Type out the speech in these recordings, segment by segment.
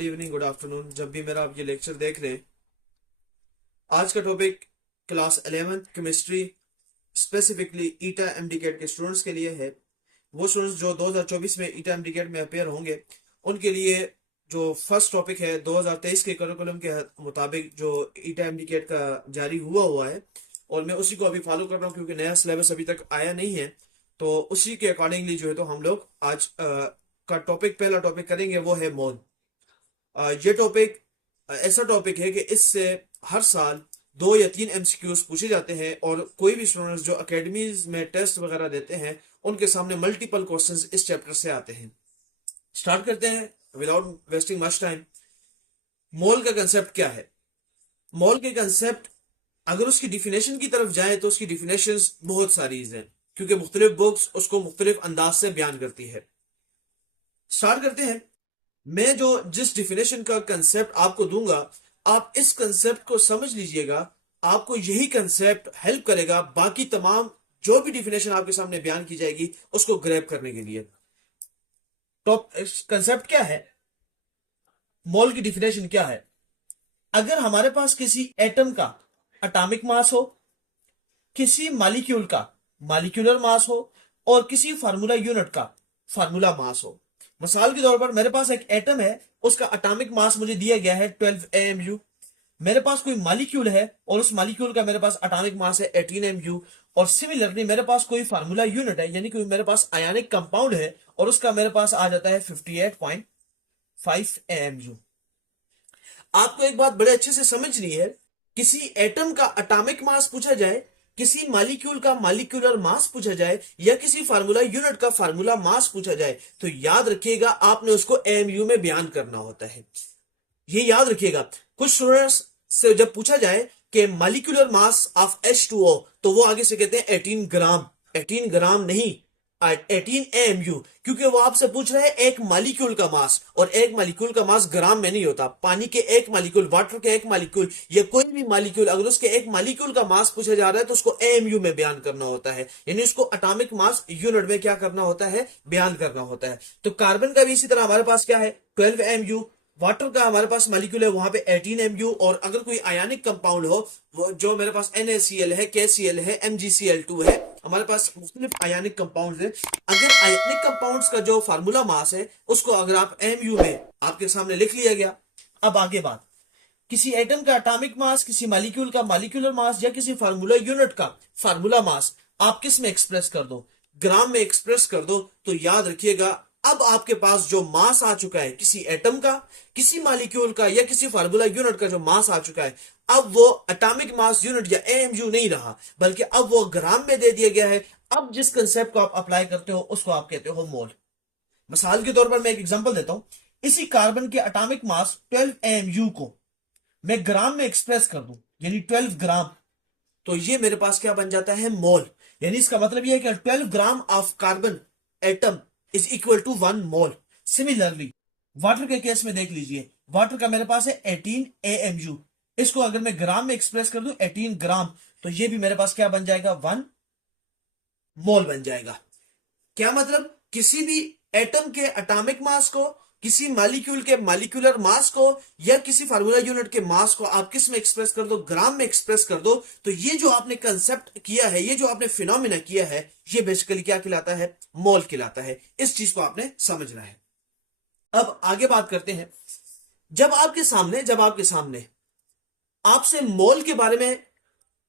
Good evening, good afternoon, जब भी मेरा आप ये लेक्चर देख रहे हैं। आज का topic class 11th chemistry specifically ETEA MDCAT के स्टूडेंट्स के लिए है। वो स्टूडेंट्स जो 2024 में ईटा एमडीकेट में अपेयर होंगे उनके लिए जो फर्स्ट टॉपिक है 2023 के करिकुलम के मुताबिक जो ईटा एमडीकेट का जारी हुआ है और मैं उसी को अभी फॉलो कर रहा हूँ क्योंकि नया सिलेबस अभी तक आया नहीं है। तो उसी के अकॉर्डिंगली जो है तो हम लोग आज का टॉपिक पहला टॉपिक करेंगे वो है मोल। ये टॉपिक ऐसा टॉपिक है कि इससे हर साल 2 या 3 एमसीक्यूज पूछे जाते हैं और कोई भी स्टूडेंट्स जो अकेडमीज में टेस्ट वगैरह देते हैं उनके सामने मल्टीपल क्वेश्चंस इस चैप्टर से आते हैं। स्टार्ट करते हैं विदाउट वेस्टिंग मच टाइम। मोल का कंसेप्ट क्या है? मोल के कंसेप्ट अगर उसकी डिफिनेशन की तरफ जाए तो उसकी डिफिनेशंस बहुत सारी हैं क्योंकि मुख्तलिफ बुक्स उसको मुख्तलिफ अंदाज से बयान करती है। स्टार्ट करते हैं। मैं जो जिस डिफिनेशन का कंसेप्ट आपको दूंगा आप इस कंसेप्ट को समझ लीजिएगा। आपको यही कंसेप्ट हेल्प करेगा बाकी तमाम जो भी डिफिनेशन आपके सामने बयान की जाएगी उसको ग्रैब करने के लिए। तो कंसेप्ट क्या है? मोल की डिफिनेशन क्या है? अगर हमारे पास किसी एटम का एटॉमिक मास हो, किसी मॉलिक्यूल का मॉलिक्यूलर मास हो और किसी फार्मूला यूनिट का फार्मूला मास हो। मिसाल के तौर पर मेरे पास एक एटम है, उसका एटॉमिक मास मुझे दिया गया है 12 AMU। मेरे पास कोई मॉलिक्यूल है और उस मॉलिक्यूल का मेरे पास एटॉमिक मास है 18 AMU। और सिमिलरली मेरे पास कोई फार्मूला यूनिट है यानी कि मेरे पास आयनिक कंपाउंड है और उसका मेरे पास आ जाता है 58.5 AMU। आपको एक बात बड़े अच्छे से समझनी है, किसी एटम का एटॉमिक मास पूछा जाए, किसी मॉलिक्यूल का मॉलिक्यूलर मास पूछा जाए या किसी फार्मूला यूनिट का फार्मूला मास पूछा जाए तो याद रखिएगा आपने उसको एएमयू में बयान करना होता है। ये याद रखिएगा। कुछ स्टूडेंट्स से जब पूछा जाए कि मॉलिक्यूलर मास ऑफ H2O तो वो आगे से कहते हैं 18 ग्राम। 18 ग्राम नहीं, 18 AMU, क्योंकि वो आपसे पूछ रहा है एक मॉलिक्यूल का मास और एक मॉलिक्यूल का मास ग्राम में नहीं होता। पानी के एक मॉलिक्यूल, वाटर के एक मॉलिक्यूल या कोई भी मॉलिक्यूल अगर उसके एक मॉलिक्यूल का मास पूछा जा रहा है तो उसको AMU में बयान करना होता है, यानी उसको एटॉमिक मास यूनिट में क्या करना होता है, बयान करना होता है। तो कार्बन का भी इसी तरह हमारे पास क्या है 12 AMU। वाटर का हमारे पास मॉलिक्यूल है वहां पे 18 AMU। और अगर कोई आयनिक कंपाउंड हो वो जो मेरे पास NaCl है, KCl है, MgCl2 है, हमारे पास मुख्तलिफ आयनिक कंपाउंड्स है। अगर आयनिक कंपाउंड्स का जो फार्मूला मास है उसको अगर आप AMU में आपके सामने लिख लिया गया। अब आगे बात, किसी एटम का एटॉमिक मास, किसी मॉलिक्यूल का मॉलिक्यूलर मास या किसी फार्मूला यूनिट का फार्मूला मास आप किस में एक्सप्रेस कर दो, ग्राम में एक्सप्रेस कर दो, तो याद रखिएगा अब आपके पास जो मास आ चुका है किसी एटम का, किसी मॉलिक्यूल का या किसी फार्मूला यूनिट का जो मास आ चुका है, अब वो एटॉमिक मास यूनिट या AMU नहीं रहा बल्कि अब वो ग्राम में दे दिया गया है। अब जिस कंसेप्ट को आप अप्लाई करते हो उसको आप कहते हो मोल। मिसाल के तौर पर मैं एक एग्जांपल देता हूं। इसी कार्बन के एटॉमिक मास 12 AMU को मैं ग्राम में एक्सप्रेस कर दूं यानी 12 ग्राम, तो ये मेरे पास क्या बन जाता है, मोल। यानी इसका मतलब यह है कि 12 gram of carbon atom is equal to 1 mole. Similarly water के केस में देख लीजिए, वाटर का मेरे पास है 18 AMU। इसको अगर मैं ग्राम में एक्सप्रेस कर दूं 18 ग्राम तो ये भी मेरे पास क्या बन जाएगा, 1 मोल बन जाएगा। क्या मतलब, किसी भी एटम के एटॉमिक मास को, किसी मॉलिक्यूल के मॉलिक्यूलर मास को या किसी फार्मूला यूनिट के मास को आप किस में एक्सप्रेस कर दो, ग्राम में एक्सप्रेस कर दो, तो ये जो आपने कंसेप्ट किया है, ये जो आपने फिनोमिना किया है, ये बेसिकली क्या कहलाता है, मोल कहलाता है। इस चीज को आपने समझना है। अब आगे बात करते हैं। जब आपके सामने आपसे मोल के बारे में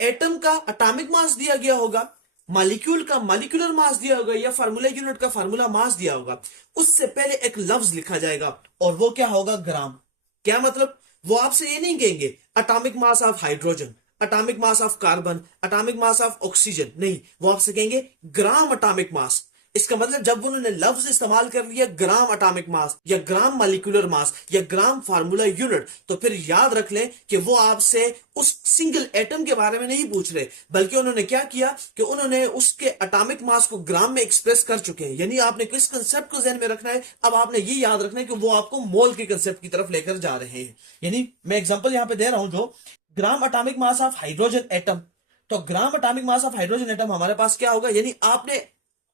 एटम का एटॉमिक मास दिया गया होगा, मॉलिक्यूल का मॉलिक्यूलर मास दिया होगा या फार्मूला यूनिट का फार्मूला मास दिया होगा, उससे पहले एक लफ्ज लिखा जाएगा और वो क्या होगा, ग्राम। क्या मतलब, वो आपसे ये नहीं कहेंगे atomic mass of hydrogen, atomic mass of carbon, atomic mass of oxygen, नहीं, वो आपसे कहेंगे ग्राम एटॉमिक मास। इसका मतलब जब उन्होंने लफ्ज इस्तेमाल कर लिया ग्राम एटॉमिक मास या ग्राम मॉलिक्यूलर मास या ग्राम फार्मूला यूनिट, तो फिर याद रख लें कि वो आपसे उस सिंगल एटम के बारे में नहीं पूछ रहे बल्कि उन्होंने क्या किया कि उन्होंने उसके एटॉमिक मास को ग्राम में एक्सप्रेस कर चुके हैं। यानी आपने किस कंसेप्ट को ध्यान में रखना है, अब आपने ये याद रखना है कि वो आपको मोल के कंसेप्ट की तरफ लेकर जा रहे हैं। यानी मैं एग्जांपल यहां पे दे रहा हूं, जो gram atomic mass of hydrogen atom, तो gram atomic mass of hydrogen atom हमारे पास क्या होगा, यानी आपने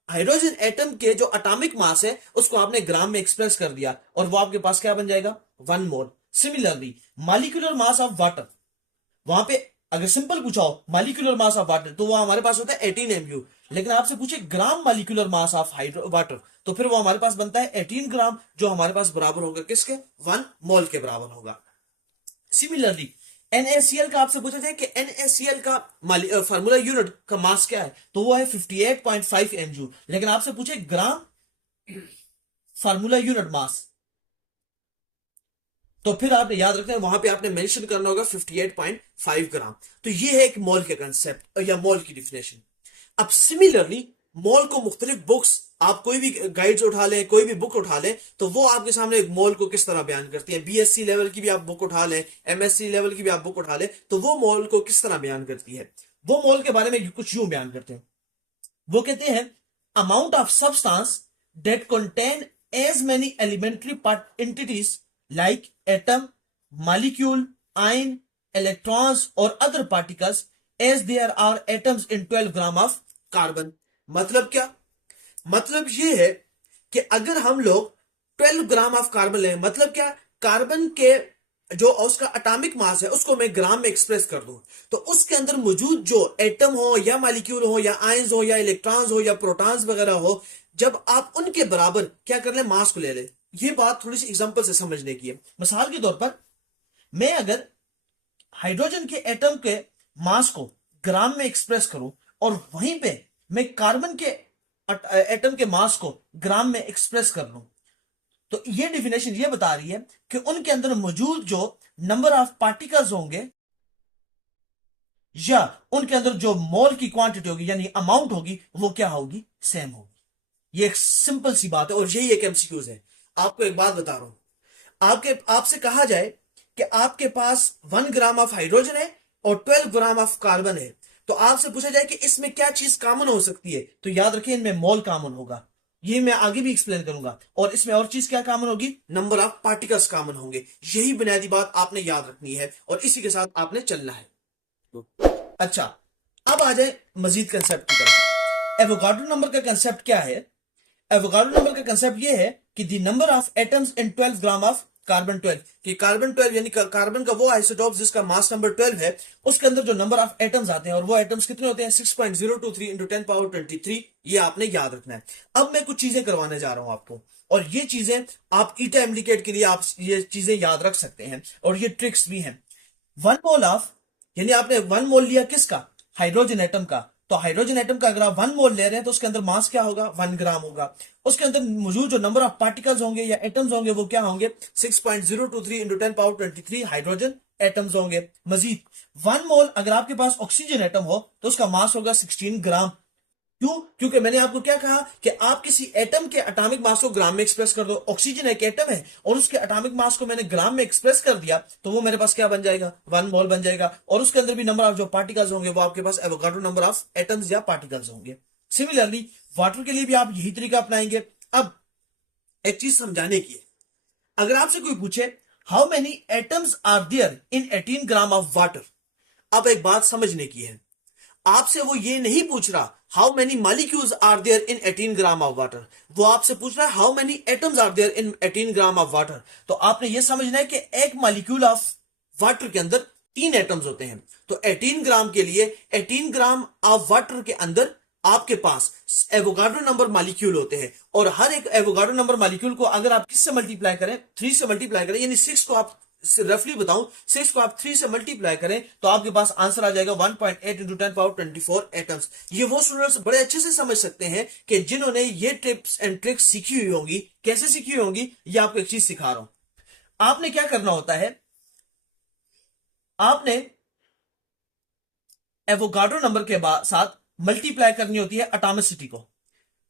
हाइड्रोजन एटम के जो एटॉमिक मास है उसको आपने ग्राम में एक्सप्रेस कर दिया और वो आपके पास क्या बन जाएगा, 1 mole. Similarly molecular mass of water, वहां पे अगर सिंपल पूछा हो मॉलिक्यूलर मास ऑफ वाटर तो वो हमारे पास होता है 18 MU, लेकिन आपसे पूछे gram molecular mass of hydro water तो फिर वो हमारे पास बनता है 18 ग्राम, जो हमारे पास बराबर होगा किसके, 1 मोल के बराबर होगा। सिमिलरली NaCl का आपसे पूछा था कि NaCl का फार्मूला यूनिट का मास क्या है, तो वो है 58.5 MU, लेकिन आपसे पूछे ग्राम फार्मूला यूनिट मास, तो फिर आपने याद रखना है वहां पे आपने मेंशन करना होगा 58.5 ग्राम। तो ये है एक मोल के कंसेप्ट या मोल की डिफिनेशन। अब सिमिलरली मोल को मुख्तलिफ बुक्स, आप कोई भी गाइड्स उठा लें, कोई भी बुक उठा लें, तो वो आपके सामने एक मोल को किस तरह बयान करती है। BSc लेवल की भी आप बुक उठा लें, MSc लेवल की भी आप बुक उठा लें, तो वो मोल को किस तरह बयान करती है। वो मोल के बारे में कुछ यूं बयान करते हैं, वो कहते हैं amount of substance that contain as many elementary part entities like atom, molecule, ion, electrons और other particles as there are atoms in 12 gram of carbon. मतलब क्या, मतलब ये है कि अगर हम लोग 12 ग्राम ऑफ कार्बन लें, मतलब क्या, कार्बन के जो उसका एटॉमिक मास है उसको मैं ग्राम में एक्सप्रेस कर दूं, तो उसके अंदर मौजूद जो एटम हो या मॉलिक्यूल हो या आयंस हो या इलेक्ट्रॉन्स हो या प्रोटॉन्स वगैरह हो, जब आप उनके बराबर क्या कर ले, मास को ले ले। ये बात थोड़ी सी एग्जांपल से समझने की है। मिसाल के तौर पर मैं अगर हाइड्रोजन के एटम के मास को ग्राम में एक्सप्रेस करूं और वहीं पे मैं कार्बन के एटम के मास को ग्राम में एक्सप्रेस कर लूं, तो ये डिफिनेशन ये बता रही है कि उनके अंदर मौजूद जो नंबर ऑफ पार्टिकल्स होंगे या उनके अंदर जो मोल की क्वांटिटी होगी यानी अमाउंट होगी, वो क्या होगी, सेम होगी। ये एक सिंपल सी बात है और यही एक MCQs है। आपको एक बात बता रहा हूं, आपसे कहा जाए कि आपके पास 1 ग्राम ऑफ हाइड्रोजन है और 12 ग्राम ऑफ कार्बन है, तो आपसे पूछा जाए कि इसमें क्या चीज कॉमन हो सकती है, तो याद रखिए इनमें मोल कॉमन होगा। ये मैं आगे भी एक्सप्लेन करूंगा। और इसमें और चीज क्या कॉमन होगी, नंबर ऑफ पार्टिकल्स कॉमन होंगे। यही बुनियादी बात आपने याद रखनी है और इसी के साथ आपने चलना है। अच्छा, अब आ जाए मजीद कंसेप्ट की तरफ। एवोगाड्रो नंबर का कंसेप्ट क्या है। एवोगाड्रो नंबर का कंसेप्ट ये है कि the number of atoms in 12 gram of carbon 12, कि कार्बन 12 यानी कार्बन का वो आइसोटोप जिसका मास नंबर 12 है, उसके अंदर जो नंबर ऑफ एटम्स आते हैं और वो एटम्स कितने होते हैं, 6.023 इंटू 10 पावर 23। ये आपने याद रखना है। अब मैं कुछ चीजें करवाने जा रहा हूं आपको, और ये चीजें आप ईटा एमडीकेट के लिए आप ये चीजें याद रख सकते हैं और ये ट्रिक्स भी हैं। 1 मोल ऑफ, यानी आपने 1 मोल लिया किसका, हाइड्रोजन एटम का, तो हाइड्रोजन एटम का अगर आप 1 मोल ले रहे हैं तो उसके अंदर मास क्या होगा, 1 ग्राम होगा। उसके अंदर मौजूद जो नंबर ऑफ पार्टिकल्स होंगे या एटम्स होंगे वो क्या होंगे, 6.023 इंटू 10 पावर 23 हाइड्रोजन एटम्स होंगे। मजीद 1 मोल अगर आपके पास ऑक्सीजन एटम हो तो उसका मास होगा 16 ग्राम। क्यों, क्योंकि मैंने आपको क्या कहा कि आप किसी एटम के एटॉमिक मास को ग्राम में एक्सप्रेस कर दो। ऑक्सीजन एक एटम है और उसके एटॉमिक मास को मैंने ग्राम में एक्सप्रेस कर दिया, तो वो मेरे पास क्या बन जाएगा, 1 मोल बन जाएगा। और उसके अंदर भी नंबर ऑफ जो पार्टिकल्स होंगे वो आपके पास एवोगाड्रो नंबर ऑफ एटम्स या पार्टिकल्स होंगे। सिमिलरली वाटर के लिए भी आप यही तरीका अपनाएंगे। अब एक चीज समझाने की है, अगर आपसे कोई पूछे how many atoms are there in 18 gram of water, अब एक बात समझने की है, आपसे वो ये नहीं पूछ रहा how many molecules are there in 18 gram of water, वो आपसे पूछ रहा है how many atoms are there in 18 gram of water. तो आपने ये समझना है कि एक मॉलिक्यूल ऑफ वाटर के अंदर 3 एटम्स होते हैं, तो 18 ग्राम के लिए 18 ग्राम ऑफ वाटर के अंदर आपके पास एवोगाड्रो नंबर मॉलिक्यूल होते हैं, और हर एक एवोगाड्रो नंबर मॉलिक्यूल को अगर आप किससे मल्टीप्लाई करें, 3 से मल्टीप्लाई करें, यानी 6 को आप रफली बताऊं 6 को आप 3 से मल्टीप्लाई करें तो आपके पास आंसर आ जाएगा 1.8 इंटू 10 पावर 24 एटम्स। ये वो स्टूडेंट्स बड़े अच्छे से समझ सकते हैं कि जिन्होंने ये टिप्स एंड ट्रिक्स सीखी हुई होंगी। कैसे सीखी हुई होंगी, ये आपको एक चीज सिखा रहा हूं। आपने क्या करना होता है, आपने एवोगाड्रो नंबर के साथ मल्टीप्लाई करनी होती है एटॉमिसिटी को।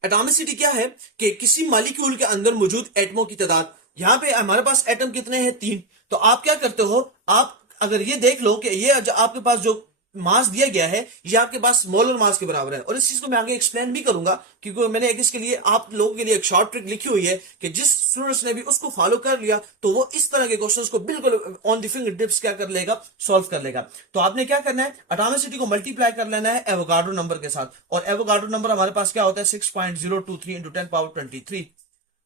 एटॉमिसिटी क्या है कि किसी मॉलिक्यूल के अंदर मौजूद एटमों की तादाद, यहां पे हमारे पास एटम कितने हैं, 3। तो आप क्या करते हो, आप अगर ये देख लो कि ये आपके पास जो मास दिया गया है ये आपके पास मोलर मास के बराबर है, और इस चीज को मैं आगे एक्सप्लेन भी करूंगा क्योंकि मैंने एक इसके लिए आप लोगों के लिए एक शॉर्ट ट्रिक लिखी हुई है कि जिस स्टूडेंट्स ने भी उसको फॉलो कर लिया तो वो इस तरह के क्वेश्चंस को बिल्कुल ऑन द फिंगर टिप्स क्या कर लेगा, सॉल्व कर लेगा। तो आपने क्या करना है, एटॉमिसिटी को मल्टीप्लाई कर लेना है एवोगाड्रो नंबर के साथ, और एवोगाड्रो नंबर हमारे पास क्या होता है 6.023 इंटू 10 पावर 23।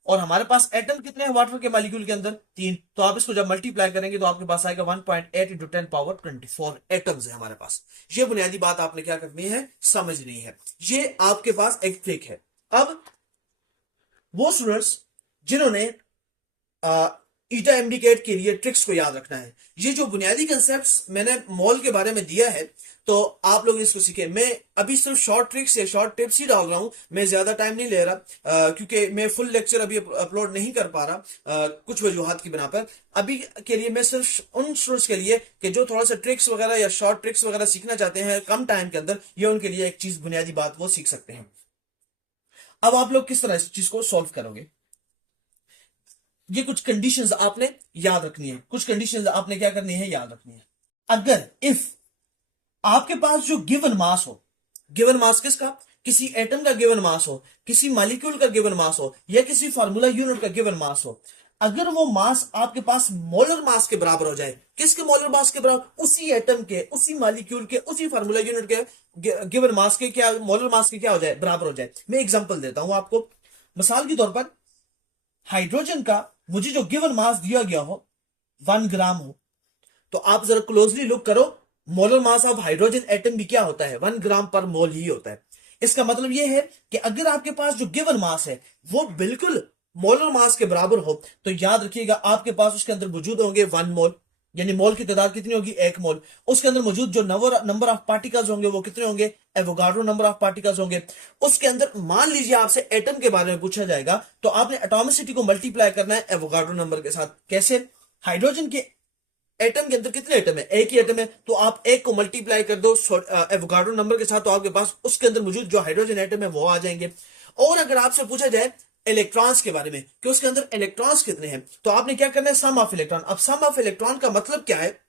और हमारे पास एटम कितने हैं वाटर के मॉलिक्यूल के अंदर 3, तो आप इसको जब मल्टीप्लाई करेंगे तो आपके पास आएगा 1.8 इंटू 10 पावर 24 एटम्स है हमारे पास। ये बुनियादी बात आपने क्या करनी है, समझनी है। ये आपके पास एक ट्रिक है। अब वो स्टूडेंट्स जिन्होंने ईटा एमडीकेट के लिए ट्रिक्स को याद रखना है, ये जो बुनियादी कंसेप्ट्स मैंने मॉल के बारे में दिया है तो आप लोग इसको सीखे। मैं अभी सिर्फ शॉर्ट ट्रिक्स या शॉर्ट टिप्स ही डाल रहा हूं, मैं ज्यादा टाइम नहीं ले रहा क्योंकि मैं फुल लेक्चर अभी अपलोड नहीं कर पा रहा कुछ वजूहात की बिना पर। अभी के लिए मैं सिर्फ उन स्टूडेंट्स के लिए कि जो थोड़ा सा ट्रिक्स वगैरह या शॉर्ट ट्रिक्स वगैरह सीखना चाहते हैं कम टाइम के अंदर, ये उनके लिए एक चीज बुनियादी बात वो सीख सकते हैं। अब आप लोग किस तरह इस चीज को सॉल्व करोगे, ये कुछ कंडीशंस आपने याद रखनी है, कुछ कंडीशंस आपने क्या करनी है, याद रखनी है। अगर इफ आपके पास जो गिवन मास हो, गिवन मास किसका, किसी एटम का गिवन मास हो, किसी मॉलिक्यूल का गिवन मास हो, या किसी फार्मूला यूनिट का गिवन मास हो, अगर वो मास आपके पास मोलर मास के बराबर हो जाए, किसके मोलर मास के बराबर, उसी एटम के, उसी मॉलिक्यूल के, उसी फार्मूला यूनिट के गिवन मास के, क्या मोलर मास के क्या हो जाए, बराबर हो जाए। मैं एग्जांपल देता हूं आपको। मिसाल के तौर पर हाइड्रोजन का मुझे जो गिवन मास दिया गया हो 1 ग्राम हो, तो आप जरा क्लोजली लुक करो, molar mass of hydrogen atom भी क्या होता है, 1 ग्राम पर मोल ही होता है। इसका मतलब यह है कि अगर आपके पास जो गिवन मास है वो बिल्कुल मोलर मास के बराबर हो, तो याद रखिएगा आपके पास उसके अंदर मौजूद होंगे 1 मोल, यानी मोल की तादाद कितनी होगी, 1 मोल। उसके अंदर मौजूद जो नंबर ऑफ पार्टिकल्स होंगे वो कितने होंगे, एवोगाड्रो नंबर ऑफ पार्टिकल्स होंगे। उसके अंदर मान लीजिए आपसे एटम के बारे में पूछा जाएगा तो आपने एटॉमिसिटी को मल्टीप्लाई करना है एवोगाड्रो नंबर के साथ। कैसे, हाइड्रोजन के एटम के अंदर कितने एटम है, एक ही एटम है, तो आप एक को मल्टीप्लाई कर दो एवोगाड्रो नंबर के साथ, तो आपके पास उसके अंदर मौजूद जो हाइड्रोजन एटम है वो आ जाएंगे। और अगर आपसे पूछा जाए इलेक्ट्रॉन्स के बारे में कि उसके अंदर इलेक्ट्रॉन्स कितने हैं, तो आपने क्या करना है, सम ऑफ इलेक्ट्रॉन। अब सम ऑफ इलेक्ट्रॉन का मतलब क्या है,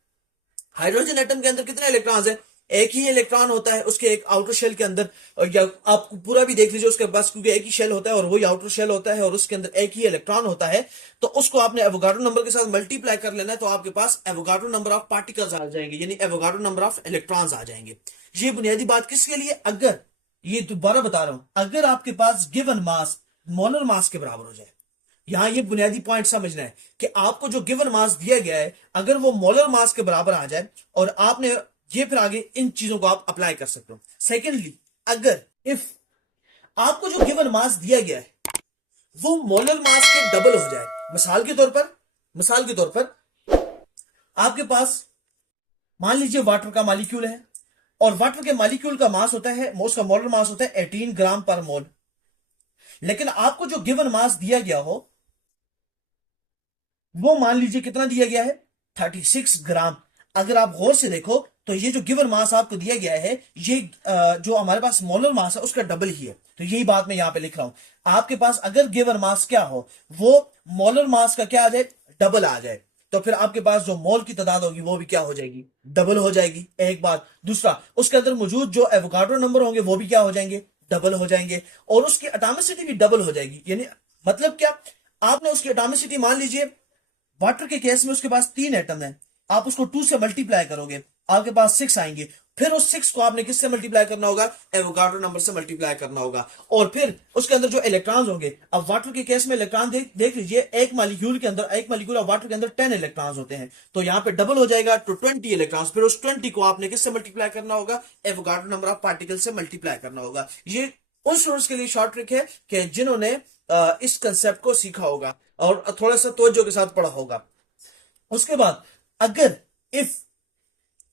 हाइड्रोजन एटम के अंदर कितने इलेक्ट्रॉन्स है, एक ही इलेक्ट्रॉन होता है उसके एक आउटर शेल के अंदर, या आप पूरा भी देख लीजिए उसके पास, क्योंकि एक ही शेल होता है और वही आउटर शेल होता है और उसके अंदर एक ही इलेक्ट्रॉन होता है, तो उसको आपने एवोगाड्रो नंबर के साथ मल्टीप्लाई कर लेना है, तो आपके पास एवोगाड्रो नंबर ऑफ पार्टिकल्स आ जाएंगे, यानी एवोगाड्रो नंबर ऑफ इलेक्ट्रॉन्स आ जाएंगे। ये बुनियादी बात किसके लिए, अगर, ये दोबारा बता रहा हूं, अगर आपके पास गिवन मास मोलर मास के बराबर हो जाए। यहां ये बुनियादी पॉइंट समझना है कि आपको जो गिवन मास दिया गया है अगर वो मोलर मास के बराबर आ जाए, और आपने ये फिर आगे इन चीजों को आप अप्लाई कर सकते हो। सेकेंडली, अगर इफ आपको जो गिवन मास दिया गया है वो मोलर मास के डबल हो जाए, मिसाल के तौर पर आपके पास मान लीजिए वाटर का मॉलिक्यूल है, और वाटर के मॉलिक्यूल का मास होता है, उसका मोलर मास होता है 18 ग्राम पर मोल, लेकिन आपको जो गिवन मास दिया गया हो वो मान लीजिए कितना दिया गया है, 36 ग्राम। अगर आप गौर से देखो तो ये जो गिवन मास आपको दिया गया है ये जो हमारे पास मोलर मास है उसका डबल ही है, तो यही बात मैं यहां पे लिख रहा हूं। आपके पास अगर गिवन मास क्या हो वो मोलर मास का क्या आ जाए, डबल आ जाए, तो फिर आपके पास जो मोल की तादाद होगी वो भी क्या हो जाएगी, डबल हो जाएगी। एक बात, दूसरा, उसके अंदर मौजूद जो एवोगाड्रो नंबर होंगे वो भी क्या हो जाएंगे, डबल हो जाएंगे, और उसकी एटॉमिसिटी भी डबल हो जाएगी। यानी मतलब क्या, आपने उसकी एटॉमिसिटी मान लीजिए वाटर के केस में उसके पास 3 एटम है, आप उसको 2 से मल्टीप्लाई करोगे आपके पास 6 आएंगे, फिर उस 6 को आपने किससे मल्टीप्लाई करना होगा, एवोगाड्रो नंबर से मल्टीप्लाई करना होगा, और फिर उसके अंदर जो इलेक्ट्रॉन्स होंगे, अब वाटर के केस में इलेक्ट्रॉन देख लीजिए, एक मॉलिक्यूल ऑफ वाटर के अंदर 10 इलेक्ट्रॉन्स होते हैं, तो यहां पे डबल हो जाएगा तो 20 इलेक्ट्रॉन्स, फिर उस 20 को आपने किससे मल्टीप्लाई करना होगा, एवोगाड्रो नंबर ऑफ पार्टिकल से मल्टीप्लाई करना होगा। ये उन स्टूडेंट्स के लिए शॉर्ट ट्रिक है कि जिन्होंने इस कंसेप्ट को सीखा होगा और थोड़ा सा तवज्जो के साथ पढ़ा होगा। उसके बाद अगर इफ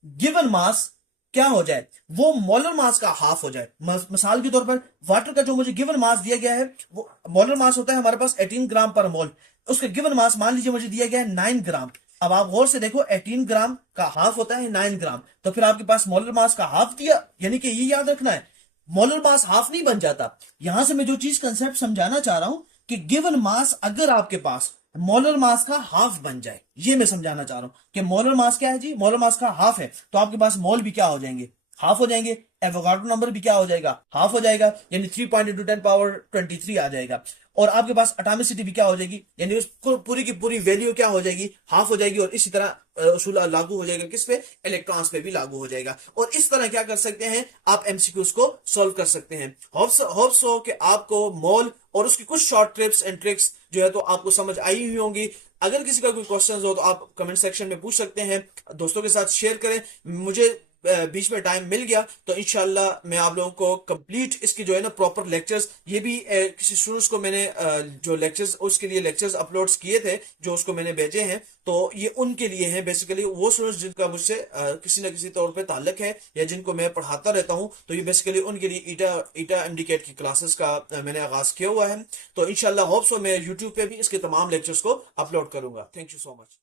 गिवन मास क्या हो जाए, वो मोलर मास का हाफ हो जाए, मिसाल के तौर पर वाटर का जो मुझे गिवन मास दिया गया है वो मोलर मास होता है हमारे पास 18 ग्राम पर मोल, उसका गिवन मास मान लीजिए मुझे दिया गया है 9 ग्राम। अब आप गौर से देखो 18 ग्राम का हाफ होता है 9 ग्राम, तो फिर आपके पास मोलर मास का हाफ दिया, यानी कि ये याद रखना है मोलर मास हाफ नहीं बन जाता। यहां से मैं जो चीज कंसेप्ट समझाना चाह रहा हूं कि गिवन मास अगर आपके पास मोलर मास का हाफ बन जाए, ये मैं समझाना चाह रहा हूं कि मोलर मास क्या है जी, मोलर मास का हाफ है, तो आपके पास मोल भी क्या हो जाएंगे, हाफ हो जाएंगे, एवोगाड्रो नंबर भी क्या हो जाएगा, हाफ हो जाएगा, यानी 3.10 पावर 23 आ जाएगा, और आपके पास एटॉमिसिटी भी क्या हो जाएगी, यानी उसको पूरी की पूरी वैल्यू क्या हो जाएगी, हाफ हो जाएगी, और इसी तरह उसूल लागू हो जाएगा किस पे, इलेक्ट्रॉन्स पे भी लागू हो जाएगा। और इस तरह क्या कर सकते हैं आप, एमसीक्यूज को सॉल्व कर सकते हैं। होप्स हो कि आपको मोल और उसकी कुछ शॉर्ट टिप्स एंड ट्रिक्स जो है तो आपको समझ आई हुई होंगी। अगर किसी का कोई क्वेश्चन हो तो आप कमेंट सेक्शन में पूछ सकते हैं, दोस्तों के साथ शेयर करें। मुझे बीच में टाइम मिल गया तो इंशाल्लाह मैं आप लोगों को कंप्लीट इसकी जो है ना प्रॉपर लेक्चर्स, ये भी किसी स्टूडेंट्स को मैंने जो लेक्चर्स उसके लिए लेक्चर्स अपलोड्स किए थे जो उसको मैंने भेजे हैं, तो ये उनके लिए हैं बेसिकली, वो स्टूडेंट्स जिनका मुझसे किसी ना किसी तौर पे ताल्लुक है या जिनको मैं पढ़ाता रहता हूं, तो ये बेसिकली उनके लिए ईटा ईटा एमडीकेट की क्लासेस का मैंने आगाज किया हुआ है। तो इंशाल्लाह होप्स मैं यूट्यूब पे भी इसके तमाम लेक्चर्स को अपलोड करूंगा। Thank you so much.